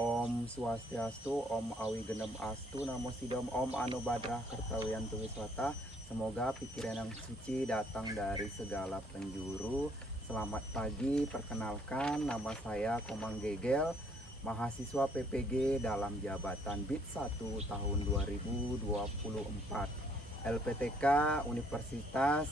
Om Swastiastu, Om Awi Gendem Astu, Namo Sidom, Om Anu Badrah Kertawiantu Wiswata. Semoga pikiran yang suci datang dari segala penjuru. Selamat pagi, perkenalkan nama saya Komang Gegel, mahasiswa PPG dalam jabatan BIT 1 tahun 2024. LPTK Universitas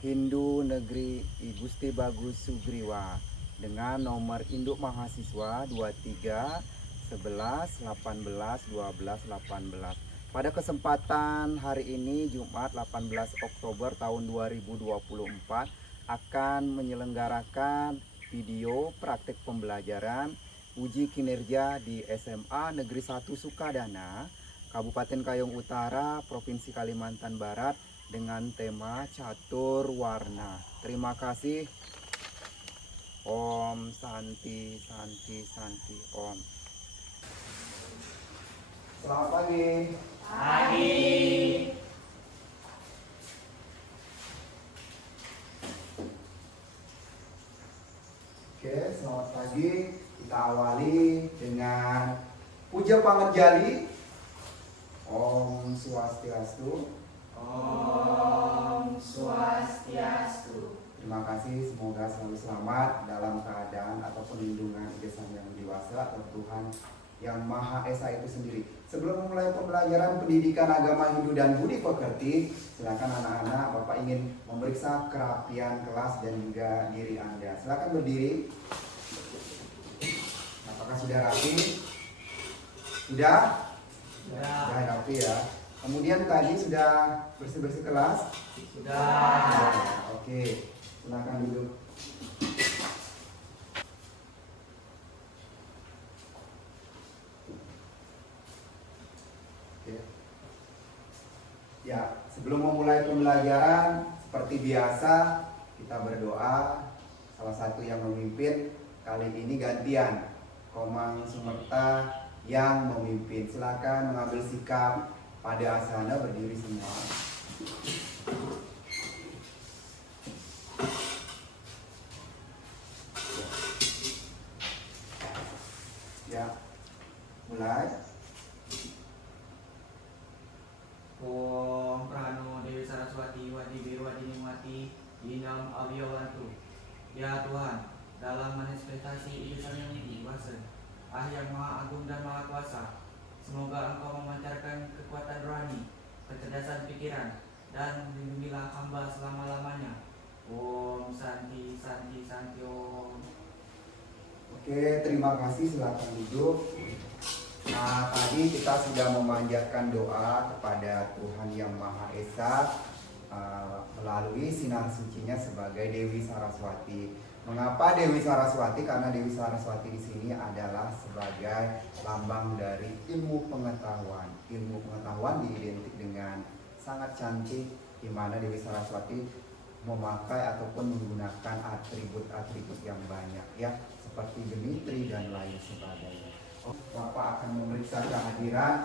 Hindu Negeri I Gusti Bagus Sugriwa dengan nomor induk mahasiswa 23 11 18 12 18. Pada kesempatan hari ini Jumat 18 Oktober tahun 2024 akan menyelenggarakan video praktek pembelajaran uji kinerja di SMA Negeri 1 Sukadana, Kabupaten Kayong Utara, Provinsi Kalimantan Barat dengan tema catur warna. Terima kasih. Om Santi Santi Santi Om. Selamat pagi. Pagi. Oke, selamat pagi. Kita awali dengan puja pangerjali. Om Swastiastu. Om Swastiastu. Terima kasih, semoga selalu selamat dalam keadaan ataupun lindungan Esa yang dewasa atau Tuhan yang Maha Esa itu sendiri. Sebelum memulai pembelajaran pendidikan agama Hindu dan Budi Pekerti, silakan anak-anak, Bapak ingin memeriksa kerapian kelas dan juga diri Anda. Silakan berdiri. Apakah sudah rapi? Sudah? Sudah rapi ya. Kemudian tadi sudah bersih-bersih kelas? Sudah. Oke, silakan duduk. Oke. Ya, sebelum memulai pembelajaran seperti biasa kita berdoa. Salah satu yang memimpin kali ini gantian, Komang Sumerta yang memimpin. Silakan mengambil sikap pada asana, berdiri semua. Ya, mulai. Om Prano Dewi Saraswati Wadi Birwadi Nimwati Dinam Abiyawantu. Ya Tuhan, dalam manifestasi ijazah ini kuasa yang Maha Agung dan Maha Kuasa, semoga Engkau memancarkan kekuatan rohani, kecerdasan pikiran, dan lindungilah hamba selama-lamanya. Om Santi Santi Santi Om. Oke, terima kasih, silakan duduk. Nah, tadi kita sudah memanjatkan doa kepada Tuhan Yang Maha Esa melalui sinar sucinya sebagai Dewi Saraswati. Mengapa Dewi Saraswati? Karena Dewi Saraswati di sini adalah sebagai lambang dari ilmu pengetahuan. Ilmu pengetahuan diidentik dengan sangat cantik, di mana Dewi Saraswati memakai ataupun menggunakan atribut-atribut yang banyak ya, seperti geometri dan lain sebagainya. Bapak akan memeriksa kehadiran.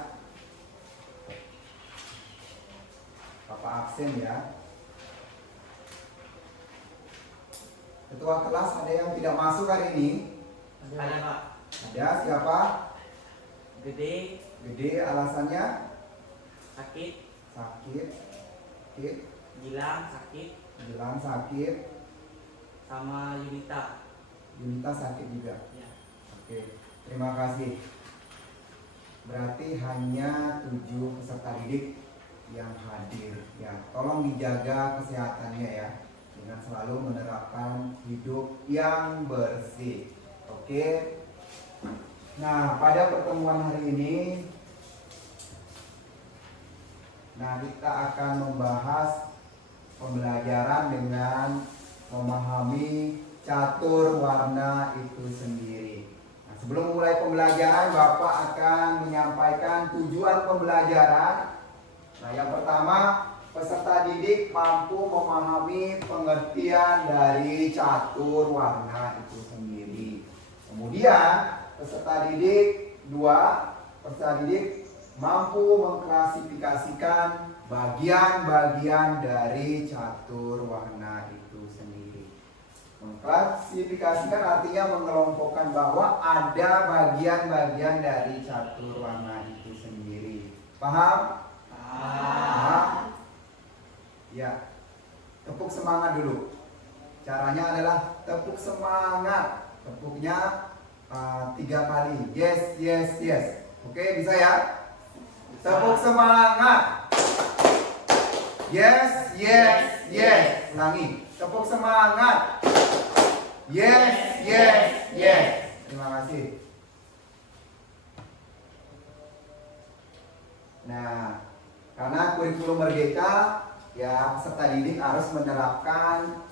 Bapak absen ya. Ketua kelas ada yang tidak masuk hari ini? Ada Pak. Ada, siapa? Gede, Gede, alasannya? sakit, Sakit. Oke. Gilang sakit, Bilang sakit. sama Yunita. Yunita sakit juga. Ya. Oke, terima kasih. Berarti hanya 7 peserta didik yang hadir ya. Tolong dijaga kesehatannya ya, dengan selalu menerapkan hidup yang bersih. Oke. Nah, pada pertemuan hari ini kita akan membahas pembelajaran dengan memahami catur warna itu sendiri. Nah, sebelum mulai pembelajaran, Bapak akan menyampaikan tujuan pembelajaran. Nah, yang pertama, peserta didik mampu memahami pengertian dari catur warna itu sendiri. Kemudian, peserta didik mampu mengklasifikasikan bagian-bagian dari catur warna itu sendiri. Mengklasifikasikan artinya mengelompokkan bahwa ada bagian-bagian dari catur warna itu sendiri. Paham? Paham? Ya. Tepuk semangat dulu. Caranya adalah tepuk semangat. Tepuknya 3 kali. Yes, yes, yes. Oke, bisa ya? Tepuk semangat. Yes, yes, yes. Ulangi. Tepuk semangat. Yes, yes, yes. Terima kasih. Nah, karena kurikulum merdeka, ya peserta didik harus menerapkan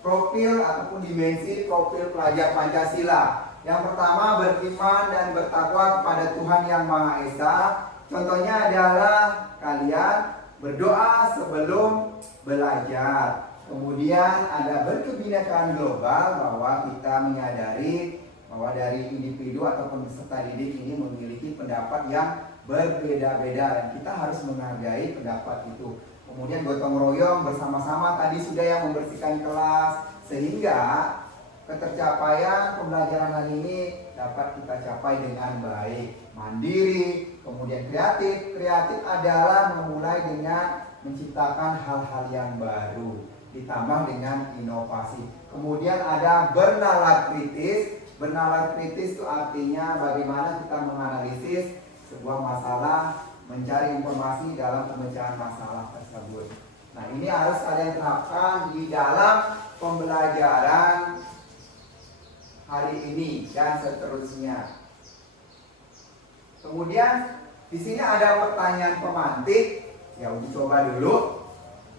profil ataupun dimensi profil pelajar Pancasila. Yang pertama, beriman dan bertakwa kepada Tuhan Yang Maha Esa. Contohnya adalah kalian berdoa sebelum belajar. Kemudian ada berkebinekaan global, bahwa kita menyadari bahwa dari individu ataupun peserta didik ini memiliki pendapat yang berbeda-beda dan kita harus menghargai pendapat itu. Kemudian gotong royong bersama-sama tadi sudah yang membersihkan kelas, sehingga ketercapaian pembelajaran hari ini dapat kita capai dengan baik. Mandiri, kemudian kreatif. Kreatif adalah memulai dengan menciptakan hal-hal yang baru, ditambah dengan inovasi. Kemudian ada bernalar kritis. Bernalar kritis itu artinya bagaimana kita menganalisis sebuah masalah, mencari informasi dalam pemecahan masalah tersebut. Nah, ini harus kalian terapkan di dalam pembelajaran hari ini dan seterusnya. Kemudian di sini ada pertanyaan pemantik. Ya, uji coba dulu.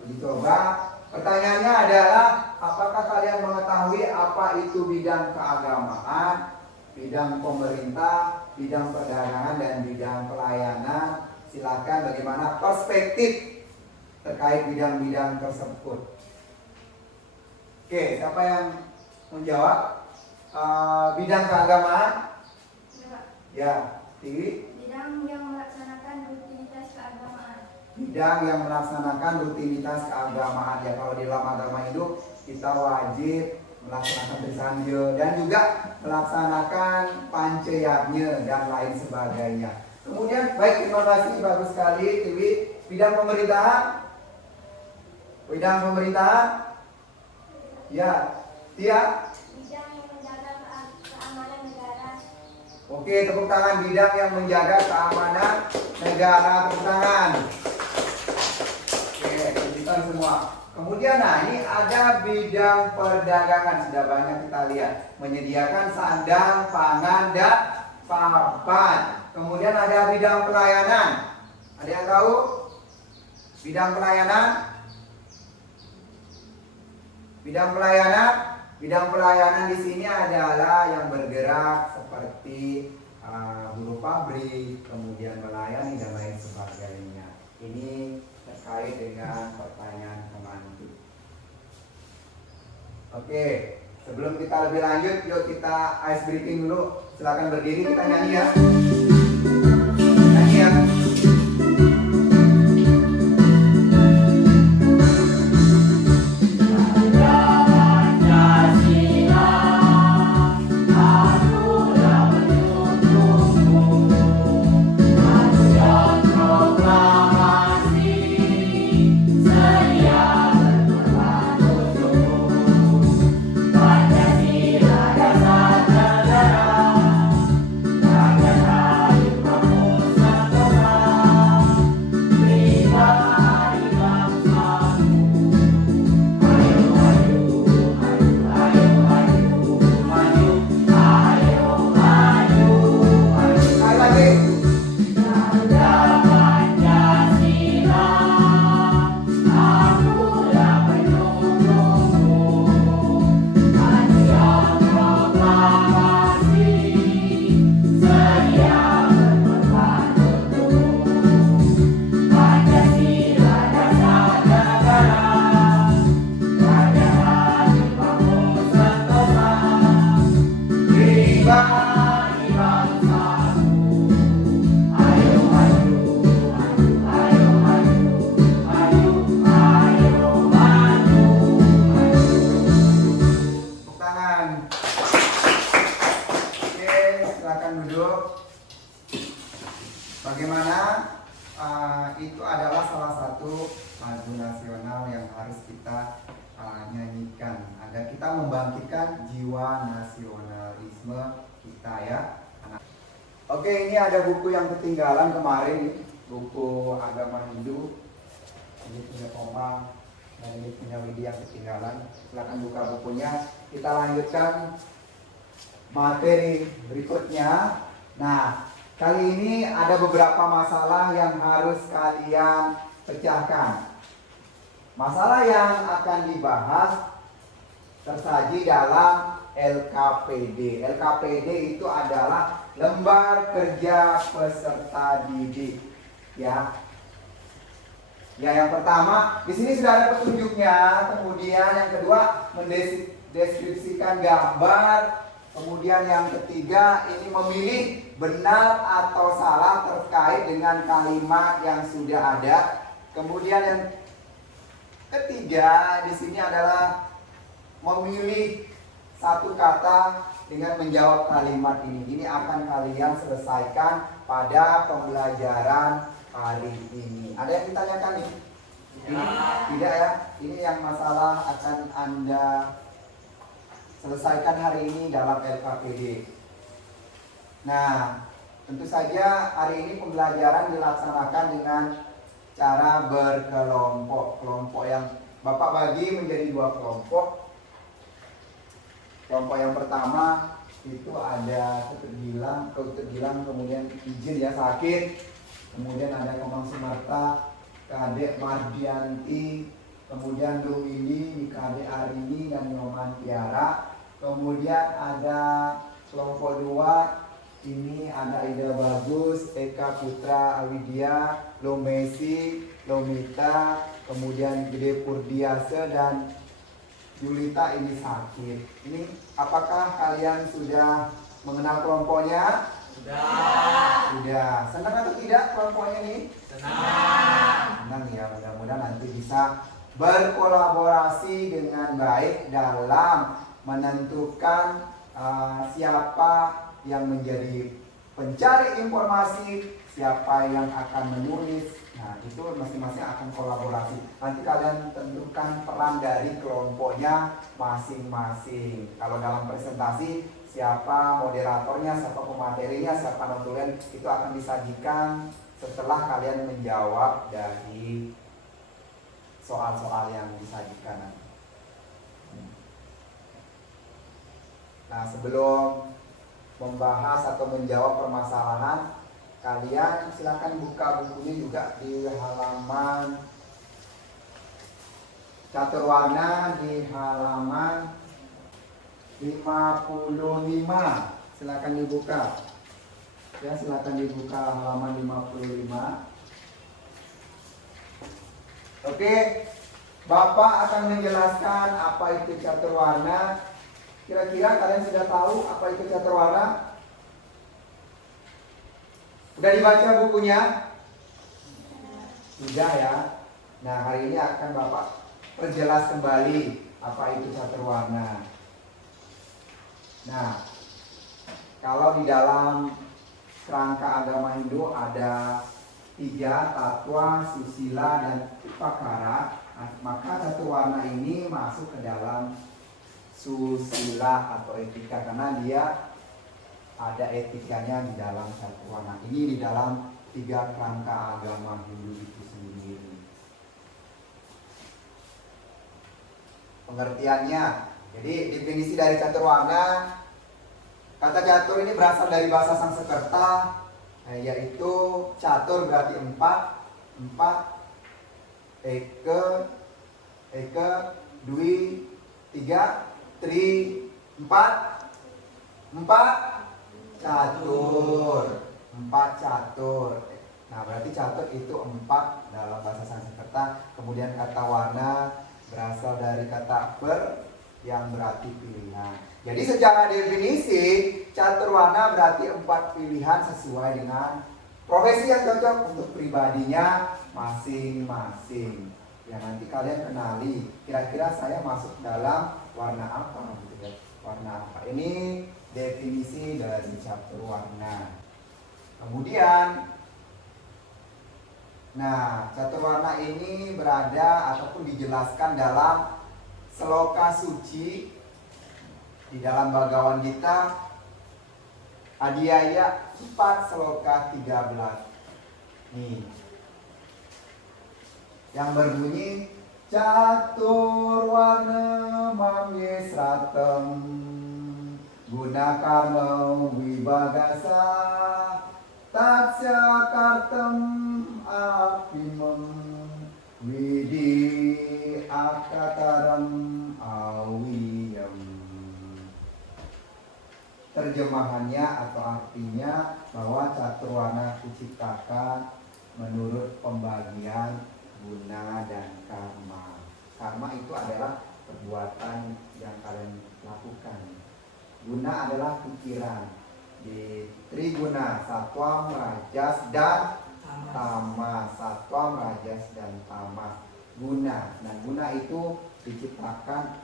Uji coba. Pertanyaannya adalah, apakah kalian mengetahui apa itu bidang keagamaan, bidang pemerintah, bidang perdagangan, dan bidang pelayanan? Silakan bagaimana perspektif terkait bidang-bidang tersebut. Oke, siapa yang menjawab? Bidang keagamaan? Ya, Tiwi. Bidang yang melaksanakan rutinitas keagamaan. Bidang yang melaksanakan rutinitas keagamaan. Ya, kalau di dalam agama itu kita wajib melaksanakan bersanja dan juga melaksanakan panceyapnya dan lain sebagainya. Kemudian baik, terima kasih, bagus sekali Tiwi. Bidang pemerintahan? Bidang pemerintahan? Ya, Tia? Bidang yang menjaga keamanan negara. Oke, tepuk tangan. Bidang yang menjaga keamanan negara, tepuk tangan. Oke, kita semua. Kemudian, nah ini ada bidang perdagangan. Sudah banyak kita lihat. Menyediakan sandang, pangan, dan papan. Kemudian ada bidang pelayanan. Ada yang tahu? Bidang pelayanan? Bidang pelayanan? Bidang pelayanan di sini adalah yang bergerak seperti buruh pabrik, kemudian melayani dan lain sebagainya. Ini terkait dengan pertanyaan pemantik. Oke, sebelum kita lebih lanjut, yuk kita ice breaking dulu. Silakan berdiri, kita nyanyi ya. Nyanyi ya. Pancasila dasar negara. silakan duduk. Bagaimana? Itu adalah salah satu lagu nasional yang harus kita nyanyikan agar kita membangkitkan jiwa nasionalisme kita ya. Oke, ini ada buku yang ketinggalan kemarin, buku agama Hindu. Ini punya Komang dan ini punya Widi yang ketinggalan. Silakan buka bukunya. Kita lanjutkan materi berikutnya. Nah, kali ini ada beberapa masalah yang harus kalian pecahkan. Masalah yang akan dibahas tersaji dalam LKPD. LKPD itu adalah lembar kerja peserta didik. Ya, yang pertama di sini sudah ada petunjuknya. Kemudian yang kedua mendeskripsikan gambar. Kemudian yang ketiga ini memilih benar atau salah terkait dengan kalimat yang sudah ada. Kemudian yang ketiga di sini adalah memilih satu kata dengan menjawab kalimat ini. Ini akan kalian selesaikan pada pembelajaran hari ini. Ada yang ditanyakan nih? Tidak ya? Ini yang masalah akan Anda selesaikan hari ini dalam LKPD. Nah, tentu saja hari ini pembelajaran dilaksanakan dengan cara berkelompok. Kelompok yang Bapak bagi menjadi 2 kelompok. Kelompok yang pertama itu ada ketergilang, kemudian izin ya sakit. Kemudian ada Komang Sumarta, Kadek Mardianti, kemudian Luwili, Kadek Arini, dan Nyoman Tiara. Kemudian ada kelompok 2, ini ada Ida Bagus, Eka Putra Awidia, Lomesi, Lomita, kemudian Gede Purdiase, dan Yulita ini sakit. Ini apakah kalian sudah mengenal kelompoknya? Sudah. Senang atau tidak kelompoknya ini? Senang ya, mudah-mudahan nanti bisa berkolaborasi dengan baik dalam menentukan siapa yang menjadi pencari informasi, siapa yang akan menulis. Nah, itu masing-masing akan kolaborasi. Nanti kalian tentukan peran dari kelompoknya masing-masing. Kalau dalam presentasi, siapa moderatornya, siapa pematerinya, siapa notulen, itu akan disajikan setelah kalian menjawab dari soal-soal yang disajikan. Nah, sebelum membahas atau menjawab permasalahan, kalian silakan buka bukunya juga di halaman catur warna di halaman 55. Silakan dibuka. Ya, silakan dibuka halaman 55. Oke, Bapak akan menjelaskan apa itu catur warna. Kira-kira kalian sudah tahu apa itu catur warna? Udah dibaca bukunya? Sudah ya. Nah, hari ini akan Bapak perjelas kembali apa itu catur warna. Nah, kalau di dalam kerangka agama Hindu ada 3, tatwa, susila, dan upakara. Maka catur warna ini masuk ke dalam susila atau etika karena dia ada etikanya di dalam catur warna. Ini di dalam 3 kerangka agama Hindu itu sendiri. Pengertiannya, jadi definisi dari catur warna, kata catur ini berasal dari bahasa Sanskerta, yaitu catur berarti 4, eke, dwi, 3, tri, 4 catur. 4 catur. Nah, berarti catur itu 4 dalam bahasa Sanskerta. Kemudian kata warna berasal dari kata ber yang berarti pilihan. Jadi secara definisi catur warna berarti 4 pilihan sesuai dengan profesi yang cocok untuk pribadinya masing-masing. Ya, nanti kalian kenali kira-kira saya masuk dalam warna apa gitu ya. Warna apa? Ini definisi dari catur warna. Kemudian, nah, catur warna ini berada ataupun dijelaskan dalam Sloka Suci di dalam Bhagavad Gita Adhyaya 4 Sloka 13. Nih, yang berbunyi catur warna mangesratem guna karma wibagasa tatsya kartem apimem widi akataram awiyam. Terjemahannya atau artinya bahwa catur warna diciptakan menurut pembagian guna dan karma. Karma itu adalah perbuatan yang kalian lakukan. Guna adalah pikiran. Di triguna, satwam, rajas, dan tamas. Satwam, rajas, dan tamas. Guna. Nah, guna itu diciptakan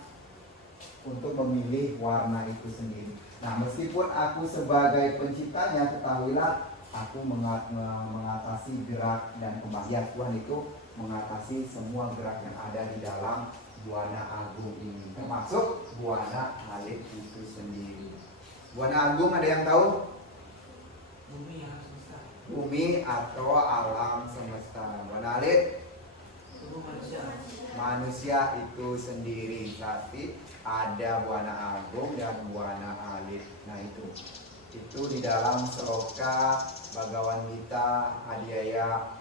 untuk memilih warna itu sendiri. Nah, meskipun aku sebagai penciptanya, ketahuilah aku mengatasi gerak dan pembagian. Tuhan itu mengatasi semua gerak yang ada di dalam Buana Agung ini, termasuk Buana Alit itu sendiri. Buana Agung ada yang tahu? Bumi yang semesta. Bumi atau alam semesta. Buana Alit? Tubuh manusia. Manusia itu sendiri. Berarti ada Buana Agung dan Buana Alit. Nah, itu di dalam Sloka Bhagavad Gita Adhyaya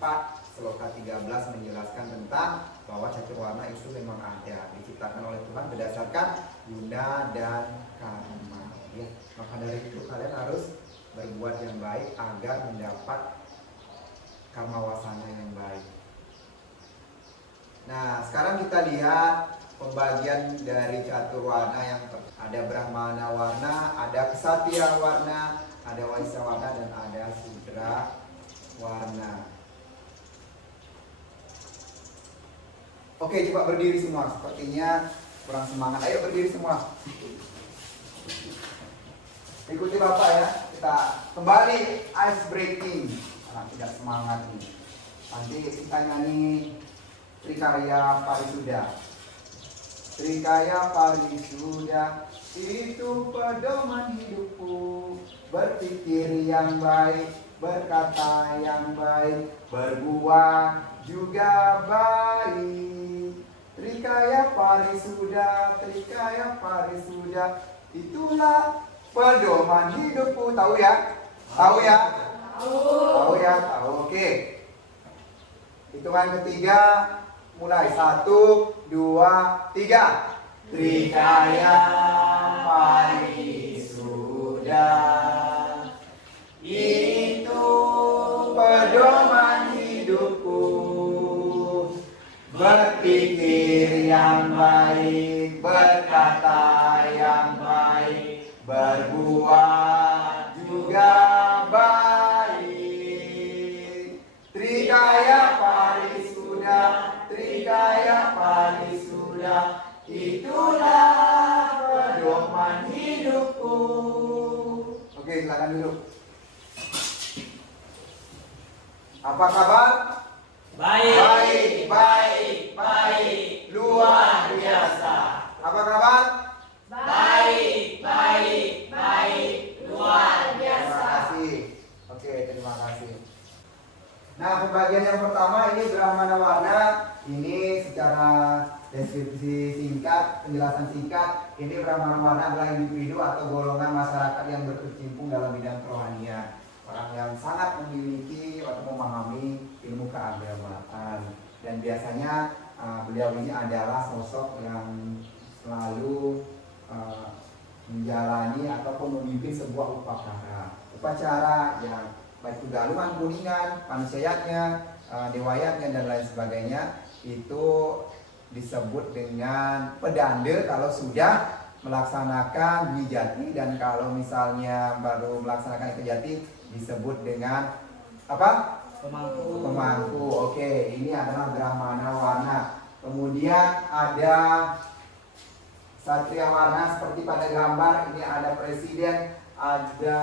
4 Sloka 13 menjelaskan tentang bahwa catur warna itu memang ada, diciptakan oleh Tuhan berdasarkan guna dan karma. Ya, maka dari itu kalian harus berbuat yang baik agar mendapat karma wasana yang baik. Nah, sekarang kita lihat pembagian dari catur warna yang ada Brahmana warna, ada Ksatria warna, ada Waisya warna, dan ada Sudra warna. Oke, coba berdiri semua. Sepertinya kurang semangat. Ayo berdiri semua. Ikuti Bapak ya. Kita kembali ice breaking. Karena tidak semangat nih. Nanti kita nyanyi Trikarya Parisuda. Trikaya Parisuda itu pedoman hidupku. Berpikir yang baik, berkata yang baik, berbuat juga baik. Trikaya Parisuda, Trikaya Parisuda, itulah pedoman hidupku. Tahu ya? Tahu ya? Tahu ya? Tahu. Oke. Hitungan ketiga, mulai 1, 2, 3. Trikaya Parisuda, itu pedoman hidupku. Berpikir yang baik, berkata yang baik, berbuat juga baik. Trikaya Parisuda, Trikaya Parisuda, itulah pedoman hidupku. Oke, silakan duduk. Apa kabar? Baik. Baik. Luar biasa. Apa kabar? Baik. Luar Terima kasih. Oke, terima kasih. Nah, pembagian yang pertama ini Brahmana warna. Ini secara deskripsi singkat, penjelasan singkat. Ini Brahmana warna adalah individu atau golongan masyarakat yang berkecimpung dalam bidang kerohanian. Orang yang sangat memiliki atau memahami ilmu keagamaan. Dan biasanya beliau ini adalah sosok yang selalu menjalani ataupun memimpin sebuah upacara yang baik itu galungan, kuningan, panusyayatnya, dewayatnya, dan lain sebagainya, itu disebut dengan pedande kalau sudah melaksanakan wijati, dan kalau misalnya baru melaksanakan kejati disebut dengan apa? Pemangku. Oke, ini adalah Brahmana warna. Kemudian ada Satria Warna seperti pada gambar ini ada presiden, ada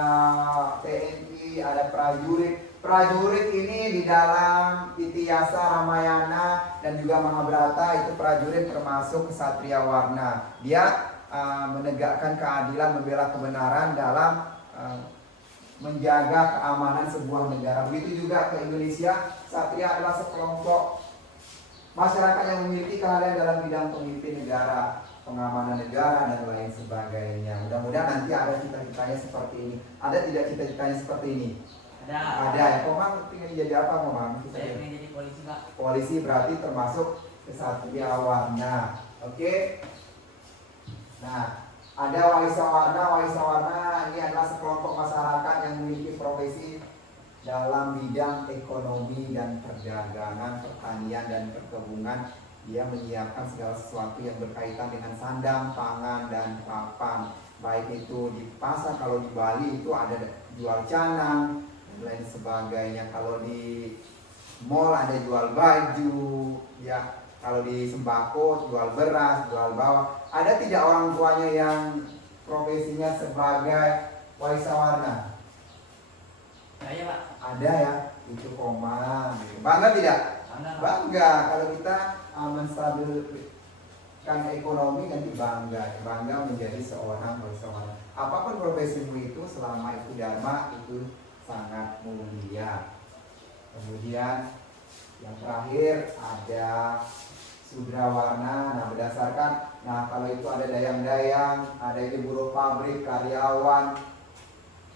TNI, ada prajurit. Prajurit ini di dalam Itiyasa, Ramayana dan juga Mahabharata itu prajurit termasuk Satria Warna. Dia menegakkan keadilan, membela kebenaran dalam menjaga keamanan sebuah negara. Begitu juga ke Indonesia, Satria adalah sekelompok masyarakat yang memiliki keahlian dalam bidang pemimpin negara, pengamanan negara dan lain sebagainya. Mudah-mudahan nanti ada cita-citanya seperti ini. Ada tidak cita-citanya seperti ini? Ada ya. Komang ingin jadi apa, Komang? Saya ingin jadi polisi, Pak. Polisi berarti termasuk Satria Warna. Oke. Nah, ada Waisa Warna. Waisa Warna ini adalah sekelompok masyarakat yang memiliki profesi dalam bidang ekonomi dan perdagangan, pertanian dan perkebunan. Dia menyiapkan segala sesuatu yang berkaitan dengan sandang, pangan dan papan. Baik itu di pasar, kalau di Bali itu ada jual canang dan lain sebagainya. Kalau di mall ada jual baju, ya. Kalau di sembako jual beras, jual bawang. Ada tidak orang tuanya yang profesinya sebagai Waisa Warna? Saya, Pak. Ada ya, itu Komang. Bangga tidak? Bangga. Kalau kita menstabilkan ekonomi nanti bangga menjadi seorang Waisa Warna. Apapun profesimu itu, selama itu dharma, itu sangat mulia. Kemudian yang terakhir ada Sudra Warna. Nah, berdasarkan, kalau itu ada dayang-dayang, ada itu buruh pabrik, karyawan.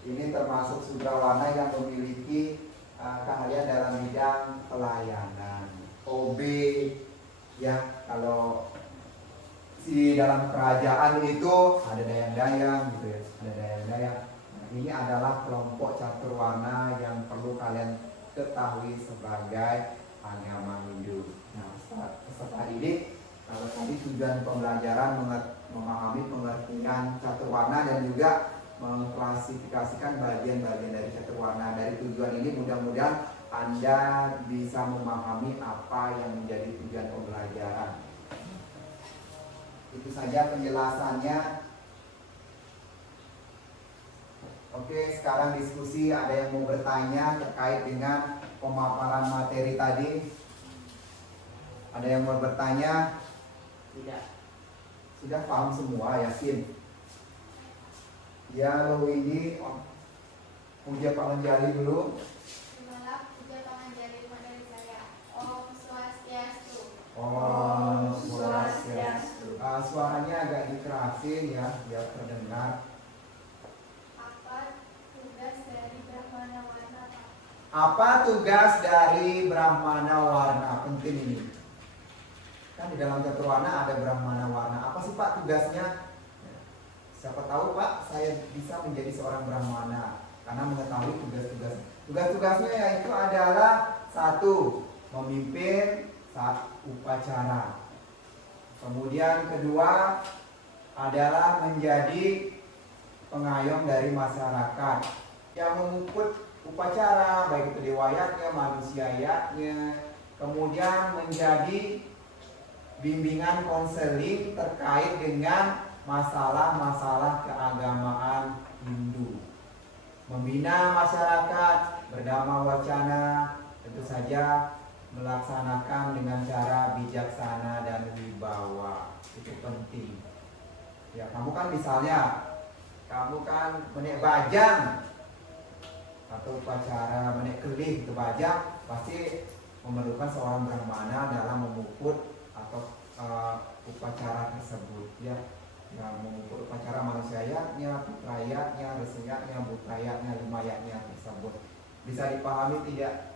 Ini termasuk Sudra Warna yang memiliki keahlian dalam bidang pelayanan. OB, ya, kalau di dalam kerajaan itu ada dayang-dayang gitu ya, ada dayang-dayang. Nah, ini adalah kelompok catur warna yang perlu kalian ketahui sebagai agama Hindu. Nah, peserta didik, kalau tadi tujuan pembelajaran memahami pengertian catur warna dan juga mengklasifikasikan bagian-bagian dari catur warna. Dari tujuan ini mudah-mudahan Anda bisa memahami apa yang menjadi tujuan pembelajaran. Itu saja penjelasannya. Oke, sekarang diskusi. Ada yang mau bertanya terkait dengan pemaparan materi tadi? Ada yang mau bertanya? Tidak. Sudah paham semua, yakin? Ya, lo ini puja Panganjali dulu. Malam puja Panganjali dari saya. Om Swastiastu. Om Swastiastu. Suaranya agak dikerasin ya, biar terdengar. Apa tugas dari Brahmana Warna, Pak? Apa tugas dari Brahmana Warna? Penting ini. Kan di dalam catur warna ada Brahmana Warna. Apa sih Pak tugasnya? Siapa tahu Pak, saya bisa menjadi seorang Brahmana karena mengetahui tugas-tugas. Tugas-tugasnya yaitu adalah satu, memimpin saat upacara. Kemudian kedua adalah menjadi pengayom dari masyarakat yang mengikut upacara, baik itu dewayatnya, manusiayatnya. Kemudian menjadi bimbingan konseling terkait dengan masalah-masalah keagamaan Hindu. Membina masyarakat, berdhamma wacana, tentu saja melaksanakan dengan cara bijaksana dan wibawa. Itu penting. Ya, kamu kan misalnya, kamu kan menek bajang atau upacara menek kelih ke bajang, pasti memerlukan seorang brahmana dalam memuput atau upacara tersebut, ya. Yang mengukur upacara manusiayatnya, putrayatnya, resiyatnya, butrayatnya, limayatnya tersebut. Bisa dipahami tidak?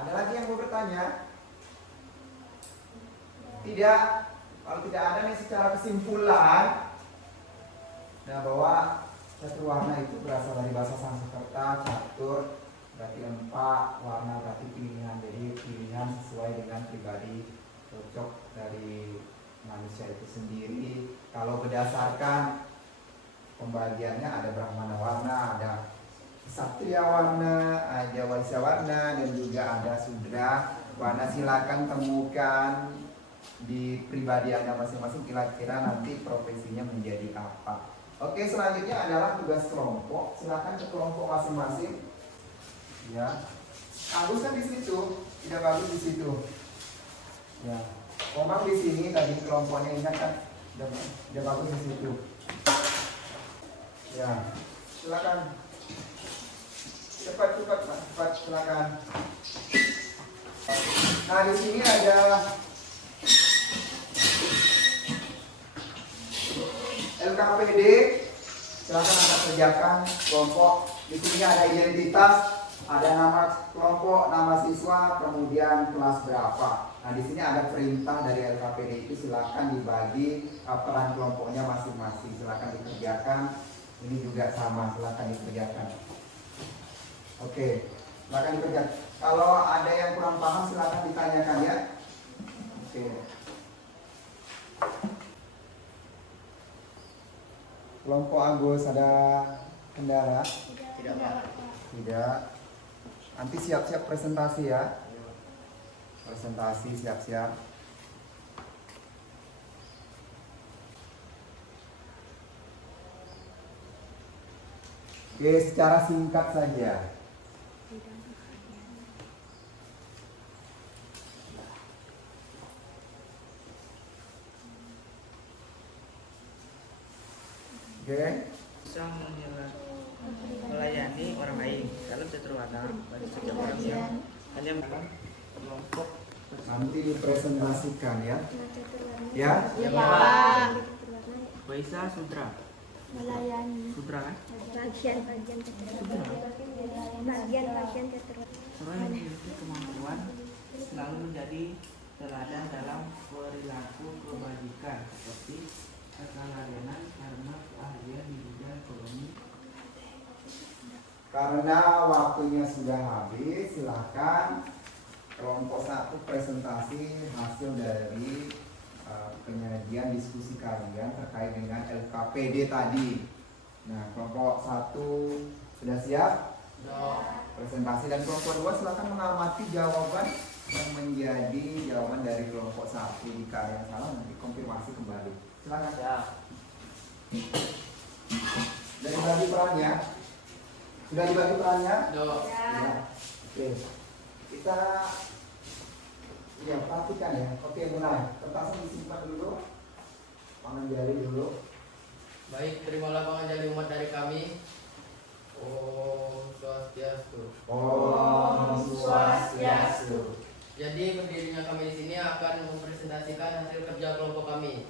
Ada lagi yang mau bertanya? Tidak. Kalau tidak ada nih secara kesimpulan, nah bahwa catur warna itu berasal dari bahasa Sanskerta. Catur berarti 4, warna berarti pilihan. Jadi pilihan sesuai dengan pribadi, cocok dari manusia itu sendiri. Kalau berdasarkan pembagiannya ada Brahmana Warna, ada Satria Warna, ada Waisa Warna, dan juga ada Sudra Warna. Silakan temukan di pribadi Anda masing-masing kira-kira nanti profesinya menjadi apa. Oke, selanjutnya adalah tugas kelompok. Silakan ke kelompok masing-masing. Ya. Agus kan di situ, tidak bagus di situ. Ya. Komang di sini tadi kelompoknya ingat kan? Tidak bagus di situ. Ya. Silakan. Cepat, silakan. Nah, di sini ada LKPD. Silakan Anda kerjakan kelompok. Di sini ada identitas, ada nama kelompok, nama siswa, kemudian kelas berapa. Nah, di sini ada perintah dari LKPD itu, silakan dibagi peran kelompoknya masing-masing. Silakan dikerjakan. Ini juga sama, silakan dikerjakan. Oke, silakan dikerjakan. Kalau ada yang kurang paham silakan ditanyakan ya. Oke. Kelompok Agus ada kendala? Tidak, Pak. Tidak. Nanti siap-siap presentasi ya. Presentasi siap-siap. Oke, secara singkat saja. Oke. Bisa melayani orang lain dalam caturwarna bagi setiap orang yang hanya kelompok. Nanti dipresentasikan ya. Ya. Ya, Pak. Baisa Sutra. Melayani. Sutra kan? Bagian caturwarna. Bagian caturwarna. Orang yang memiliki kemampuan selalu menjadi teladan dalam perilaku kebajikan seperti keteladanan karena keahlian di bidang ekonomi. Karena waktunya sudah habis, silakan kelompok 1 presentasi hasil dari penyajian diskusi kalian terkait dengan LKPD tadi. Nah, kelompok 1 sudah siap? Presentasi, dan kelompok 2 silakan mengamati jawaban yang menjadi jawaban dari kelompok 1. Jika ada yang salah nanti konfirmasi kembali. Silakan. Ya. Sudah dibagi perannya? Sudah dibagi perannya? Ya. Ya. Oke. Kita perhatikan ya. Oke, mulai. Kertasnya disimpan dulu. Pengenjali dulu. Baik, terimalah penganjali umat dari kami. Om Swastiastu. Om Swastiastu. Jadi berdirinya kami di sini akan mempresentasikan hasil kerja kelompok kami.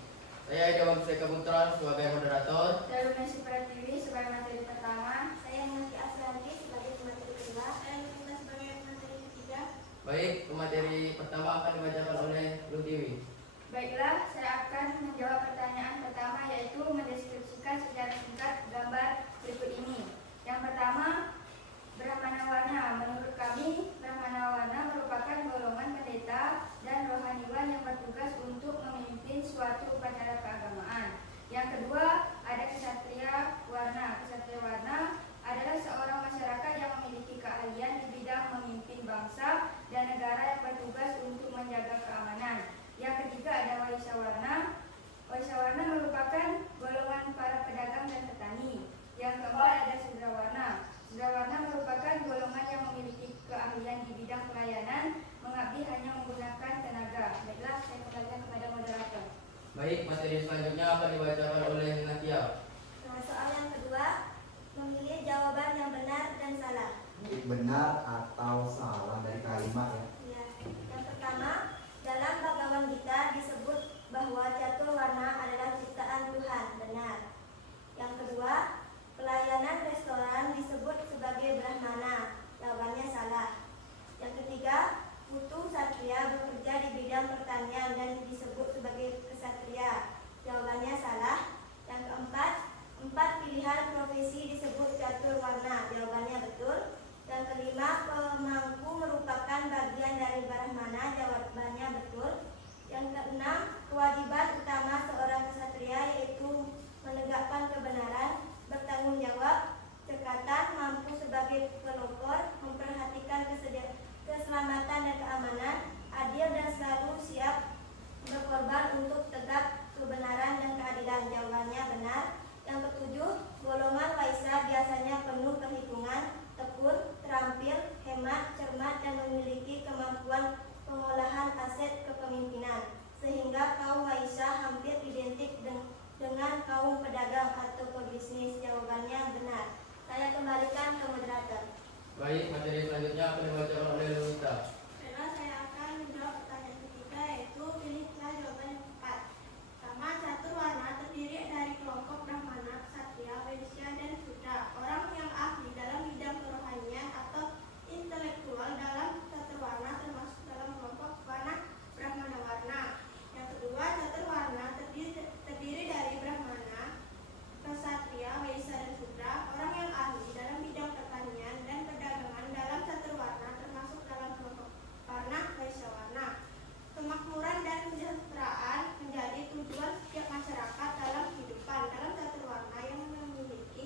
Saya Dewan Pusaka Putra sebagai moderator. Saya Rumesi Pratiwi sebagai materi pertama. Saya Nanti Aslanti sebagai materi kedua. Saya Luna sebagai materi ketiga. Baik, materi pertama akan dibacakan oleh Lutiwi. Baiklah, saya akan menjawab pertanyaan pertama, yaitu mendeskripsikan secara singkat gambar berikut ini. Yang pertama, Brahmana warna. Menurut kami, Brahmana warna merupakan golongan pendeta dan rohaniwan yang bertugas untuk memimpin suatu upacara keagamaan. Yang kedua, ada Ksatria warna. Ksatria warna adalah seorang masyarakat yang memiliki keahlian di bidang memimpin bangsa dan negara yang bertugas untuk menjaga keamanan. Yang ketiga, ada Waisya warna. Waisya warna merupakan golongan para pedagang dan petani. Yang keempat, ada Sudra warna. Sudra warna merupakan golongan yang memiliki keahlian di bidang pelayanan, mengabdi hanya menggunakan tenaga. Baiklah, saya kembalikan kepada moderator. Baik, materi selanjutnya akan dibacakan oleh Natia. Soal yang kedua, memilih jawaban yang benar dan salah. Benar atau salah dari kalimat ya. Ya. Yang pertama, dalam Bhagavad Gita disebut bahwa catur warna adalah ciptaan Tuhan. Benar. Yang kedua, pelayanan restoran disebut sebagai Brahmana. Jawabannya salah. Yang ketiga, Putu Satria bekerja di bidang pertanian dan disebut sebagai Ksatria. Jawabannya salah. Yang keempat, 4 pilihan profesi disebut catur warna. Jawabannya betul. Yang kelima, pemangku kembalikan ke moderator. Baik, materi selanjutnya akan dibacakan oleh Lolita. Baiklah, saya akan menjawab pertanyaan ketiga, yaitu pilihlah jawaban yang tepat. Pertama, catur warna terdiri dari kelompok Brahmana, Ksatria, Waisya, dan Sudra. Orang yang ahli dalam bidang kerohanian atau intelektual dalam catur warna termasuk dalam kelompok warna Brahmana warna. Yang kedua, catur warna terdiri dari Brahmana, Ksatria, Waisya, dan Sudra. Orang yang ahli dalam bidang pertanian dan perdagangan dalam catur warna termasuk dalam kelompok warna Waisya warna. Kemakmuran dan kesejahteraan menjadi tujuan setiap masyarakat dalam kehidupan. Dalam catur warna yang memiliki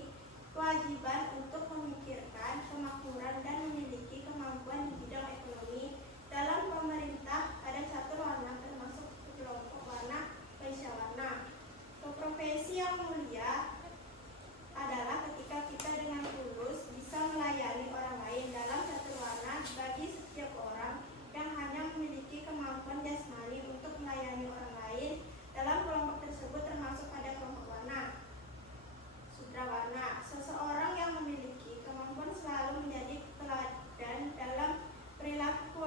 kewajiban untuk memikirkan kemakmuran dan memiliki kemampuan di bidang ekonomi. Dalam pemerintah ada catur warna termasuk kelompok warna Waisya warna. Profesi yang mulia adalah ketika kita dengan tulus bisa melayani orang lain. Dalam catur warna bagi setiap orang yang hanya memiliki kemampuan jasmani untuk melayani orang lain. Dalam kelompok tersebut termasuk pada kelompok warna Sudra warna. Seseorang yang memiliki kemampuan selalu menjadi teladan dalam perilaku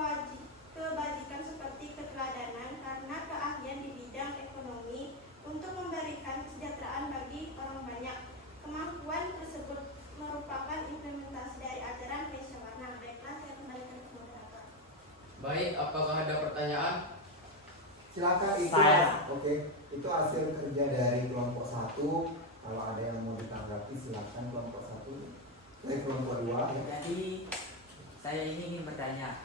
kebajikan seperti keteladanan karena keahlian di bidang ekonomi untuk memberikan kesejahteraan bagi orang banyak. Kemampuan tersebut merupakan implementasi dari ajaran Waisya warna. Baiklah, saya kembalikan ke moderator. Baik, apakah ada pertanyaan? Silakan itu. Saya. Oke, itu hasil kerja dari kelompok 1. Kalau ada yang mau ditanggapi silakan kelompok 1. Kelompok 2 ya. Jadi saya ini ingin bertanya.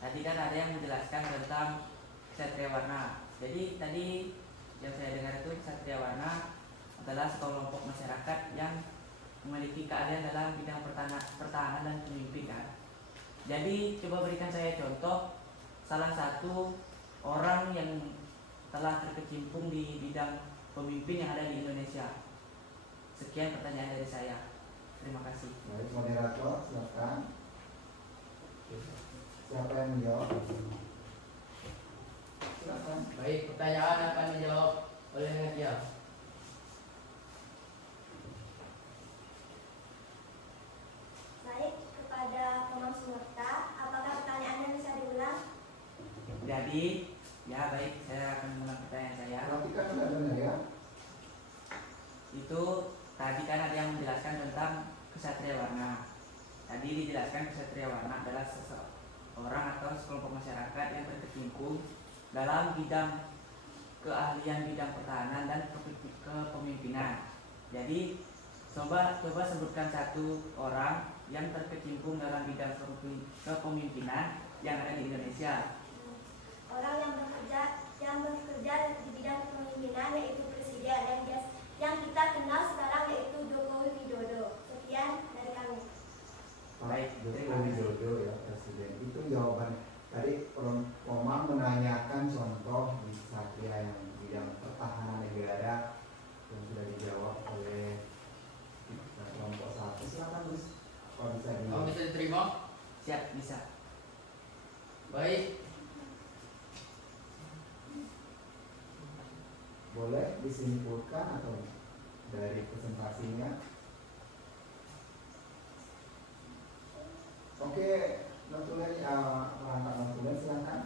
Tadi kan ada yang menjelaskan tentang Ksatria warna. Jadi tadi yang saya dengar itu Ksatria warna adalah sekelompok masyarakat yang memiliki keahlian dalam bidang pertahanan dan pemimpinan. Jadi coba berikan saya contoh salah satu orang yang telah terkecimpung di bidang pemimpin yang ada di Indonesia. Sekian pertanyaan dari saya. Terima kasih. Baik, moderator silakan. Siapa yang menjawab? Silakan. Baik, pertanyaan akan dijawab oleh Nadia. Baik, kepada peserta, apakah pertanyaannya bisa diulang? Jadi, ya baik, saya akan mengulang pertanyaan saya. Perhatikan benar-benar ya. Itu tadi kan ada yang menjelaskan tentang Ksatria warna. Tadi dijelaskan Ksatria warna adalah seseorang atau sekelompok masyarakat yang berkecimpung dalam bidang keahlian bidang pertahanan dan kepemimpinan. Jadi coba sebutkan satu orang yang terkecimpung dalam bidang kepemimpinan yang ada di Indonesia. Orang yang bekerja di bidang kepemimpinan yaitu presiden yang kita kenal sekarang yaitu Joko Widodo. Sekian dari kami. Baik, Joko terima kasih. Widodo ya presiden. Itu jawaban tadi. Komang menanyakan contoh di Ksatria yang bidang pertahanan negara yang sudah dijawab oleh kelompok 1. Silakan Gus. Kalau bisa Oh, bisa diterima? Siap, bisa. Baik, boleh disimpulkan atau dari presentasinya. Oke, notulen perangkat notulen silakan.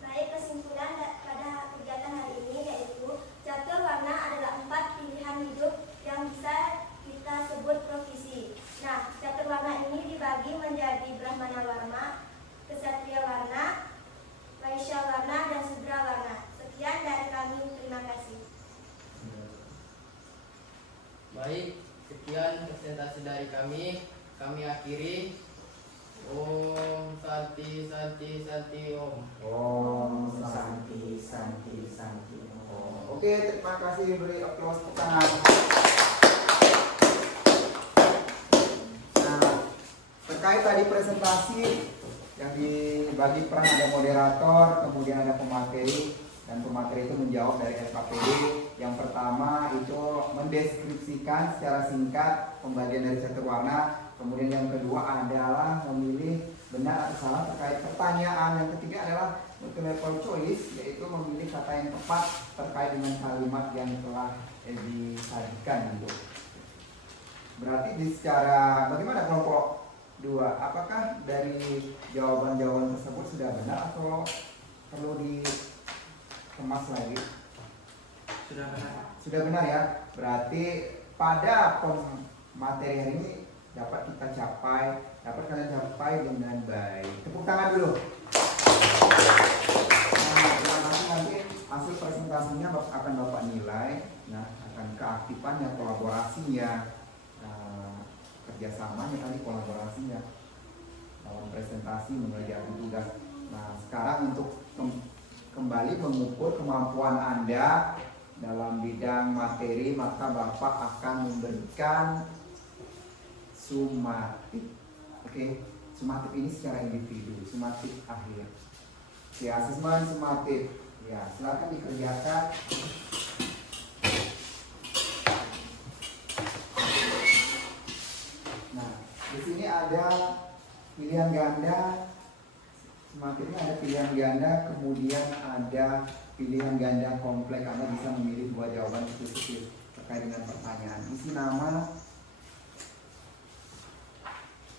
Baik, kesimpulan pada kegiatan hari ini yaitu catur warna adalah 4 pilihan hidup yang bisa kita sebut profesi. Nah, catur warna ini dibagi menjadi Brahmana warna, Ksatria warna, Waisya warna, dan Sudra warna. Sekian dari kami, terima kasih. baik, sekian presentasi dari kami. Kami akhiri. Om Santi Santi Santi Om. Om Santi Santi Santi Om. Oke, terima kasih, beri aplaus tepuk tangan. Nah, terkait tadi presentasi yang dibagi peran ada moderator, kemudian ada pemateri, dan pemateri itu menjawab dari SKPD. Yang pertama itu mendeskripsikan secara singkat pembagian dari catur warna. Kemudian yang kedua adalah memilih benar atau salah terkait pertanyaan. Yang ketiga adalah multiple choice, yaitu memilih kata yang tepat terkait dengan kalimat yang telah disajikan gitu. Berarti di secara bagaimana kelompok 2? Apakah dari jawaban-jawaban tersebut sudah benar atau perlu dikemas lagi? Sudah benar. Sudah benar ya. Berarti pada materi hari ini dapat kalian capai dengan baik. Tepuk tangan dulu. Nah, terima kasih, nanti hasil presentasinya akan Bapak nilai. Nah, akan keaktifannya, kolaborasinya, kerjasamanya tadi, kolaborasinya dalam presentasi mengerjakan tugas. Nah, sekarang untuk kembali mengukur kemampuan Anda dalam bidang materi, maka Bapak akan memberikan sumatif. Oke, sumatif ini secara individu, sumatif akhir. Oke, asesmen sumatif. Ya, silakan dikerjakan. Nah, di sini ada pilihan ganda. Sumatifnya ada pilihan ganda, kemudian ada pilihan ganda kompleks. Anda bisa memilih dua jawaban spesifik terkait dengan pertanyaan. Isi nama.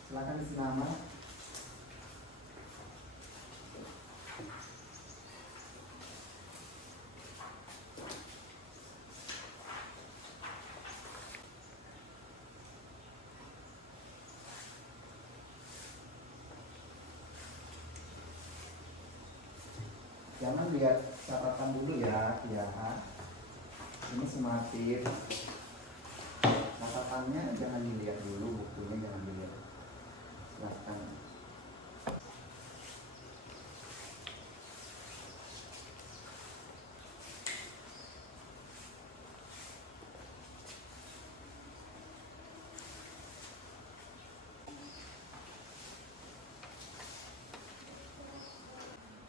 Silakan isi nama. Jangan lihat catatan dulu ya. Ini sumatif. Catatannya jangan dilihat dulu, bukunya jangan dilihat. Silakan.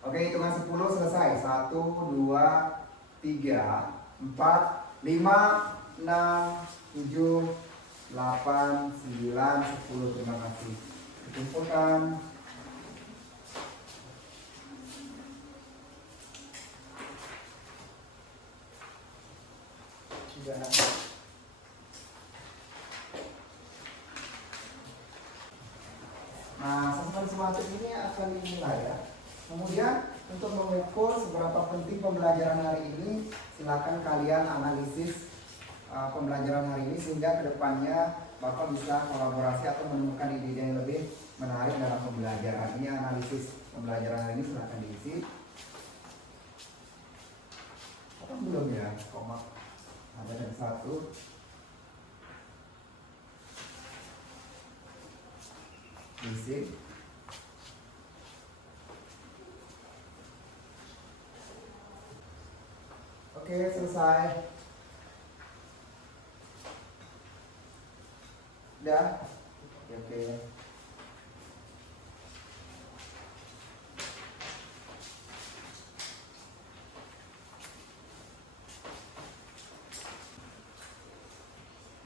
Oke, hitungan 10 selesai. 1, 2, 3, 4, 5, 6, 7, 8, 9, 10. Terima kasih. Kumpulkan. Sudah. Nah, asesmen sumatif ini akan dinilai ya. Kemudian untuk mengukur seberapa penting pembelajaran hari ini, silakan kalian analisis pembelajaran hari ini sehingga kedepannya Bapak bisa kolaborasi atau menemukan ide yang lebih menarik dalam pembelajaran. Ini analisis pembelajaran hari ini, silakan diisi. Apa belum ya? Koma ada dan 1. Diisi. Oke, selesai. Udah? Oke.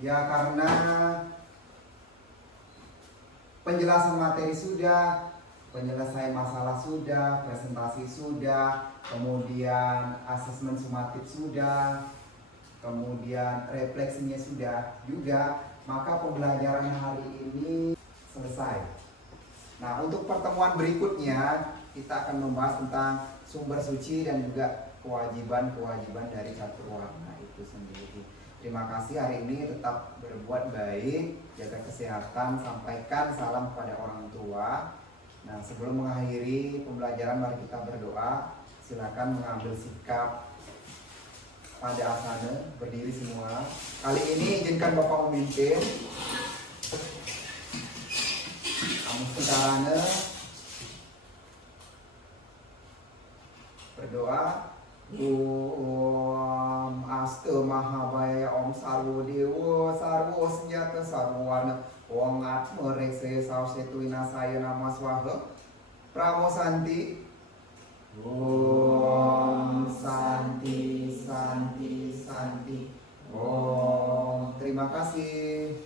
Ya, karena penjelasan materi sudah, penyelesaian masalah sudah, presentasi sudah, kemudian asesmen sumatif sudah, kemudian refleksinya sudah juga, maka pembelajaran hari ini selesai. Nah, untuk pertemuan berikutnya kita akan membahas tentang sumber suci dan juga kewajiban-kewajiban dari catur warna itu sendiri. Terima kasih, hari ini tetap berbuat baik, jaga kesehatan, sampaikan salam kepada orang tua. Nah, sebelum mengakhiri pembelajaran mari kita berdoa. Silakan mengambil sikap pada asana, berdiri semua. Kali ini izinkan Bapak memimpin. Amuskarana berdoa. Om Astu Mahabaya Om Sarwo Dewa Sarwo Senjata Sarwo Warna Om Atma Rekse Sausetu Inasaya Nama Swaha Pramo Santi. Om Santi Santi Santi. Om. Terima kasih.